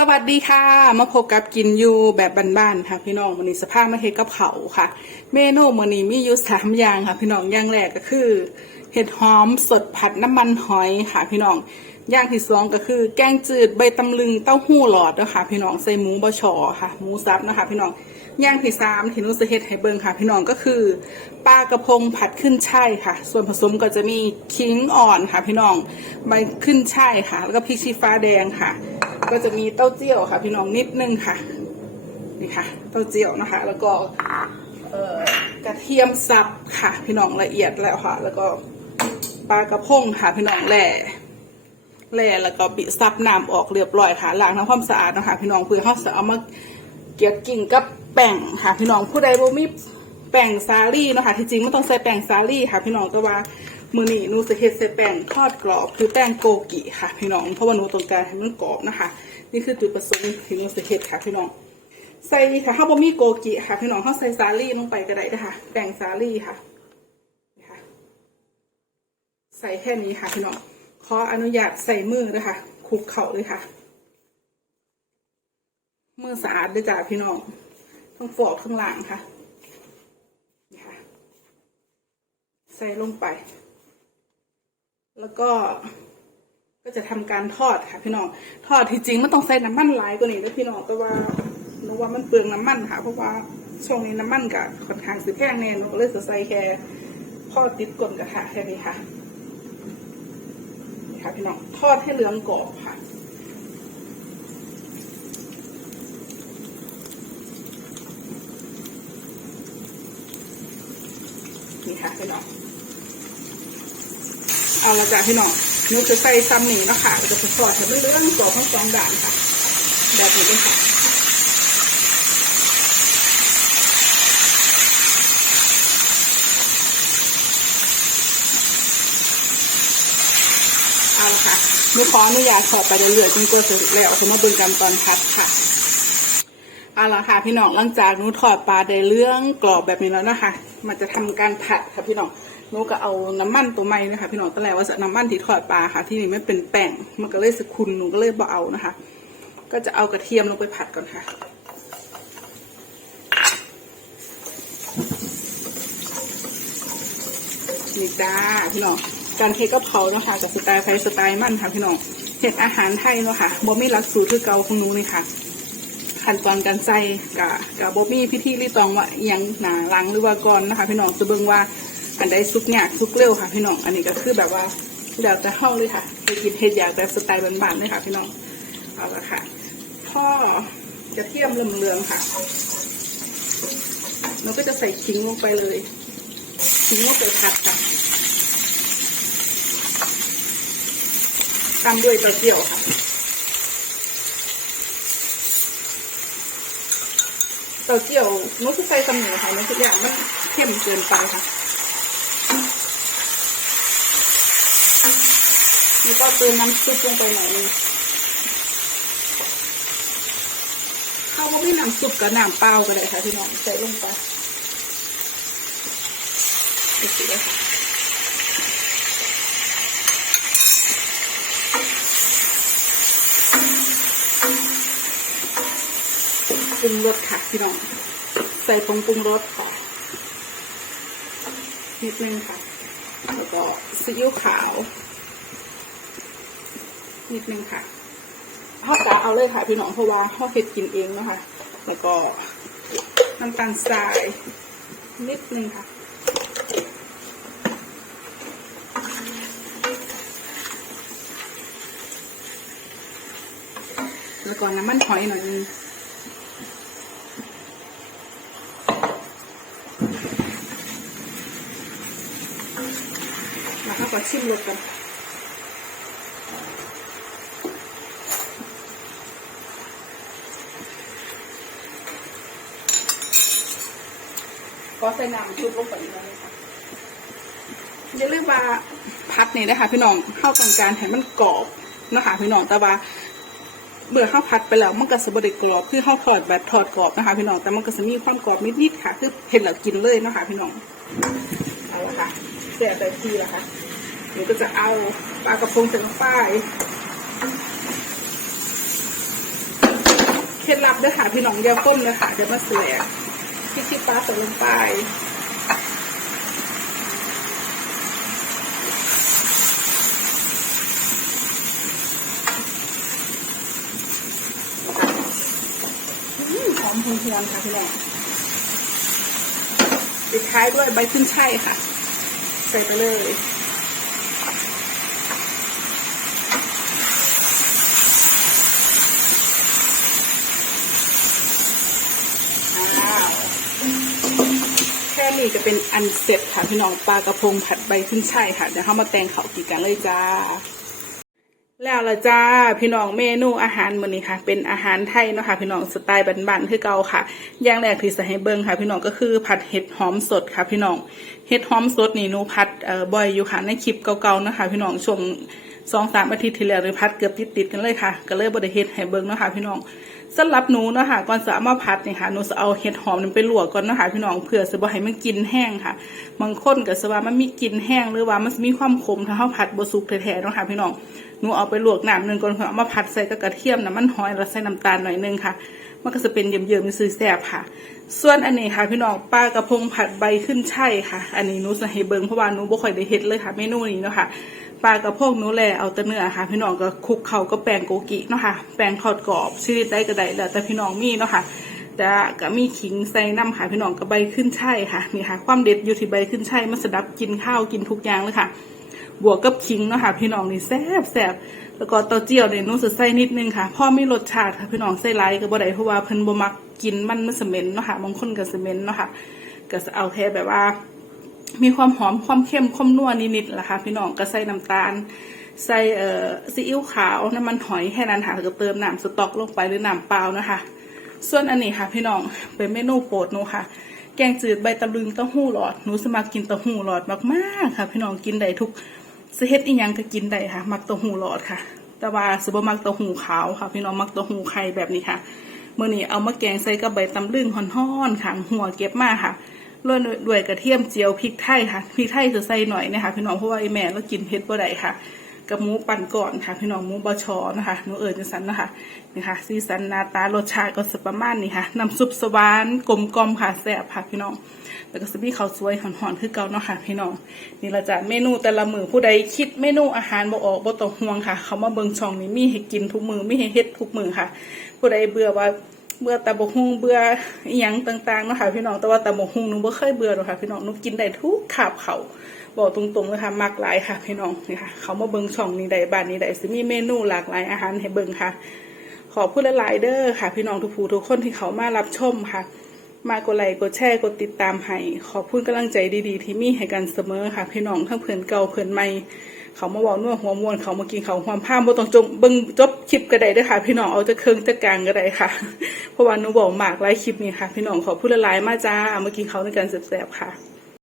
สวัสดีค่ะ มาพบกับกินยูแบบบ้านๆค่ะพี่น้องวันนี้สภาพมาเฮ็ดกับเขาค่ะ เมนูมื้อนี้มีอยู่สามอย่างค่ะ พี่น้องอย่างแรกก็คือ เห็ดหอมสดผัดน้ำมันหอยค่ะ พี่น้องอย่างที่สองก็คือ แกงจืดใบตำลึงเต้าหู้หลอดนะคะพี่น้องใส่หมูบะชอค่ะหมูสับนะคะ พี่น้องอย่างที่สามที่นุสเฮ็ดให้เบิ่งค่ะ พี่น้องก็คือปลากระพงผัดขึ้นช่ายค่ะ ส่วนผสมก็จะมีขิงอ่อนค่ะ พี่น้องใบขึ้นช่ายค่ะ แล้วก็พริกชี้ฟ้าแดงค่ะ ก็จะมีเต้าเจี้ยวค่ะ พี่น้องนิดนึงค่ะนี่ค่ะ เต้าเจี้ยวนะคะ แล้วก็กระเทียมสับค่ะ พี่น้องละเอียดแล้วค่ะ แล้วก็ปลากระพงค่ะ พี่น้องแหล่แหล่แล้วก็บิซับน้ำออกเรียบร้อยค่ะล้างน้ำความสะอาดนะคะพี่น้องเพื่อเขาจะเอามาเกี่ยวกิ่งกับแป้งค่ะ พี่น้องผู้ใดบ่มีแป้งสาลี่นะคะที่จริงไม่ต้องใส่แป้งสาลี่ค่ะ พี่น้องแต่ว่า มือนี้หนูจะเฮ็ดใส่แป้งทอดกรอบคือแป้งโกกิค่ะพี่น้อง เพราะว่าหนูต้องการให้มันกรอบนะคะ นี่คือจุดประสงค์ที่หนูจะเฮ็ดค่ะพี่น้อง ใส่ค่ะถ้าวบ่มีโกกิค่ะพี่น้องเขาใส่สาลี่ลงไปก็ได้นะคะแป้งสาลี่ค่ะ ใส่แค่นี้ค่ะพี่น้อง ขออนุญาตใส่มือด้วยค่ะคลุกเข่าเลยค่ะ มือสะอาดด้วยจ้าพี่น้องทั้งฟอกทั้งล่างค่ะ ใส่ลงไป แล้วก็ก็จะทำการทอดค่ะพี่น้อง ทอดที่จริงมันต้องใส่น้ำมันหลายกว่านี้นะพี่น้องแต่ว่าหนูว่ามันเปลืองน้ำมันค่ะ เพราะว่าช่วงนี้น้ำมันกับค่อนข้างสิแพงแน่หนูก็เลยจะใส่แค่ทอดติดก้นกระทะแค่นี้ค่ะนี่ค่ะพี่น้องทอดให้เหลืองกรอบค่ะนี่ค่ะพี่น้อง เอาละจ้ะพี่น้องนุกจะใส่ซ้ำหนึ่นะคะแล้วก็จะทอดให้มันเหลืองกรอบทั้งสองด้านค่ะแบบนี้เลยค่ะเอาละค่ะหนูขออนุญาตขอไปเรื่อยๆจนกว่าจะแล้วเขามาเบิ่งกันตอนพัดค่ะเอาละค่ะพี่น้องหลังจากหนูทอดปลาได้เรื่องกรอบแบบนี้แล้วนะคะ มันจะทำการผัดค่ะพี่น้องหนูก็เอาน้ำมันตัวใหม่นะคะพี่น้องตอนแรกว่าจะน้ำมันที่ทอดปลาค่ะ ที่นี่ไม่เป็นแป้งมันก็เลยสกุลหนูก็เลยบ่เอานะคะ ก็จะเอากระเทียมลงไปผัดก่อนค่ะนี่จ้าพี่น้องการเทกับเขาเนาะค่ะกับสไตล์ไฟสไตล์มันค่ะพี่น้องเห็ดอาหารไทยเนาะค่ะบ่มีหลักสูตรคือเก่าของหนูนี่ค่ะ ขั้นตอนการใส่กะกะบ่มีพิธีรีตองว่าอหยังหนาลังหรือว่าก่อนนะคะ พี่น้องจะเบิ่งว่าอันใดสุกยากสุกเร็วค่ะ พี่น้องอันนี้ก็คือแบบว่าเดี๋ยวจะเข้าเลยค่ะไปกินเห็ดอยากแบบสไตล์บ้านๆเลยค่ะ พี่น้องเอาละค่ะพ่อกระเทียมเหลืองๆค่ะเราก็จะใส่ขิงลงไปเลยขิงลงไปผัดค่ะตามด้วยกระเจียวค่ะ เต้าเจี้ยวนุ้คือใส่สมูค่ะนุ้ทุกอย่างมันเข้มเกินไปค่ะแล้วก็เติมน้ำซุปลงไปหน่อยนึงข้าวก็ไม่น้ำซุปกับน้ำเปล่าก็ได้ค่ะพี่น้องใส่ลงไปโอเคค่ะป รุงรสค่ะพี่น้อง ใส่ผงปรุงรสค่ะ นิดนึงค่ะ แล้วก็ซีอิ๊วขาว นิดนึงค่ะข้าวกะเอาเลยค่ะพี่น้องเพราะว่าข้าวเผ็ดกินเองนะคะ แล้วก็น้ำตาลทรายนิดนึงค่ะแล้วก็น้ำมันหอยหน่อยนึง แล้วก็ ชิมรสกันก็ใส่น้ำชุบลงไปอีกแล้วนะคะอย่าลืมว่าพัดนี่นะคะพี่น้องเข้ากันการให้มันกรอบนะคะพี่น้องแต่ว่าเมื่อข้าวพัดไปแล้วมันก็จะบริกรอบคือข้าวทอดแบบทอดกรอบนะคะ พี่น้องแต่มันก็จะมีความกรอบนิดๆค่ะ คือเห็นแล้วกินเลยนะคะ พี่น้องเอาละค่ะเสร็จแต่ทีละค่ะ หนูก็จะเอาปลากระพงใส่ลงไปเคล็ดลับเด้อค่ะพี่น้องอย่าก้มเลยค่ะเดี๋ยวมาเสียพริกขี้ปลาใส่ลงไปอืมหอมพวงๆค่ะพี่น้องปิดท้ายด้วยใบขึ้นช่ายค่ะ ใส่ไปเลย ว้าวแค่ นี้จะเป็นอันเสร็จค่ะพี่น้องปลากระพงผัดใบขึ้นช่ายค่ะเดี๋ยวเข้ามาแตงเขากินกันเลยจ้า แล้วละจ้าพี่น้องเมนูอาหารมื้อนี้ค่ะ เป็นอาหารไทยเนาะค่ะพี่น้องสไตล์บ้านๆคือเก่าค่ะ อย่างแรกที่จะให้เบิ่งค่ะ พี่น้องก็คือผัดเห็ดหอมสดค่ะ พี่น้องเห็ดหอมสดนี่หนูผัดเอ่อบ่อยอยู่ค่ะในคลิปเก่าๆนะคะ พี่น้องช่วงสองสามอาทิตย์ที่แล้วเลยผัดเกือบติดๆกันเลยค่ะ ก็เลยบ่ได้เฮ็ดให้เบิ่งเนาะค่ะพี่น้อง สำหรับหนูนะคะก่อนจะเอามาผัดเนี่ยค่ะหนูจะเอาเห็ดหอมนี่ไปลวกก่อนนะคะพี่น้องเพื่อจะบ่ให้มันกินแห้งค่ะบางคนก็จะว่ามันมีกลิ่นแห้งหรือว่ามันมีความขมถ้าเฮาผัดบ่สุกแท้ๆนะคะพี่น้องหนูเอาไปลวกน้ำหนึ่งก่อนค่ะเอามาผัดใส่กระเทียมน้ำมันหอยแล้วใส่น้ำตาลหน่อยหนึงค่ะ มันก็จะเป็นเยิ้มๆซื้อแซ่บค่ะ ส่วนอันนี้ค่ะ พี่น้องปลากระพงผัดใบขึ้นช่ายค่ะ อันนี้หนูจะให้เบิ่งเพราะว่าหนูบ่ค่อยได้เฮ็ดเลยค่ะเมนูนี้เนาะค่ะ ปลากระพงหนูแลเอาแต่เนื้อค่ะ พี่น้องก็คลุกเขาก็แป้งโกกิเนาะค่ะแป้งทอดกรอบชนิดใดก็ได้แล้วแต่พี่น้องมีเนาะค่ะแต่ก็มีขิงใส่น้ำค่ะพี่น้องกับใบขึ้นช่ายค่ะนี่ค่ะ ความเด็ดอยู่ที่ใบขึ้นช่ายมันสดับกินข้าวกินทุกอย่างเลยค่ะ บวกกับขิงเนาะค่ะ พี่น้องนี่แซ่บแซ่บแล้วก็เต้าเจี้ยวเนี่ยนุ่นใส่นิดนึงค่ะพ่อมีรสชาติค่ะพี่น้องใส่ไรก็บ่ได้เพราะว่าเพิ่นบ่มักกินมันมันสเม็นเนาะค่ะบางคนก็สเม็นเนาะค่ะก็จะเอาแค่แบบว่า มีความหอมความเข้มความนัวนิดๆล่ะค่ะพี่น้องก็ใส่น้ำตาล ใส่เอ่อซีอิ๊วขาวน้ำมันหอยแค่นั้นค่ะแล้วก็เติมน้ำสต๊อกลงไปหรือน้ำเปล่านะคะ ส่วนอันนี้ค่ะพี่น้องเป็นเมนูโปรดหนูค่ะ แกงจืดใบตะลึงเต้าหู้หลอดหนูสมัครกินเต้าหู้หลอดมากๆค่ะ พี่น้องกินได้ทุกสเฮ็ดอีหยังก็กินได้ค่ะ มักเต้าหู้หลอดค่ะ แต่ว่าสิบ่มักเต้าหู้ขาวค่ะ พี่น้องมักเต้าหู้ไข่แบบนี้ค่ะเมื่อนี้เอามาแกงใส่กับใบตำลึงห่อนๆค่ะหัวเก็บมาค่ะ โรยด้วยกระเทียมเจียวพริกไทยค่ะพริกไทยจะใส่หน่อยนะคะพี่น้องเพราะว่าไอแม่เรากินเผ็ดบ่ได้ค่ะกับหมูปั่นก่อนค่ะ พี่น้องหมูบะชอนะคะหนูเอิญจังสันนะคะนี่ค่ะสีสันนาตารสชาติก็สประมาณนี้ค่ะน้ำซุปสวานกลมกลมค่ะแซ่บค่ะพี่น้องแล้วก็สบีข้าวสวยหอนๆคือเก่าเนาะค่ะพี่น้องนี่ละจ้ะเมนูแต่ละมือผู้ใดคิดเมนูอาหารบ่ออกบ่ต้องห่วงค่ะ เขามาเบิงช่องนี้มีให้กินทุกมือมีให้เฮ็ดทุกมือค่ะ ผู้ใดเบื่อว่า เบื่อตะบกฮุงเบื่ออีหยังต่างๆนะคะพี่น้องแต่ว่าตะบกฮุงหนูบ่เคยเบื่อหรอกค่ะพี่น้องหนูกินได้ทุกขาบเขาบอกตรงๆเลยค่ะมักหลายค่ะ พี่น้องนี่ค่ะเขามาเบิ่งช่องนี้ได้บ้านนี้ได้สิมีเมนูหลากหลายอาหารให้เบิ่งค่ะ ขอพูดหลายๆเด้อค่ะ พี่น้องทุกผู้ทุกคนที่เขามารับชมค่ะ มากดไลค์กดแชร์กดติดตามให้ขอบคุณกำลังใจดีๆ ที่มีให้กันเสมอค่ะ พี่น้องทั้งเพื่อนเก่าเพื่อนใหม่ เขามาบอกนวดหัวมวนเขามากินเขาความพามบ่ต้องจงเบิ่งจบคลิปก็ได้ด้วยค่ะ พี่น้องเอาจะเคืองจะกลางก็ได้ค่ะ เพราะว่าหนูบอกมากไลายคลิปนี้ค่ะ พี่น้องขอพูดละลายมาจ้าเอามากินเขาวในกันแซ่บๆค่ะ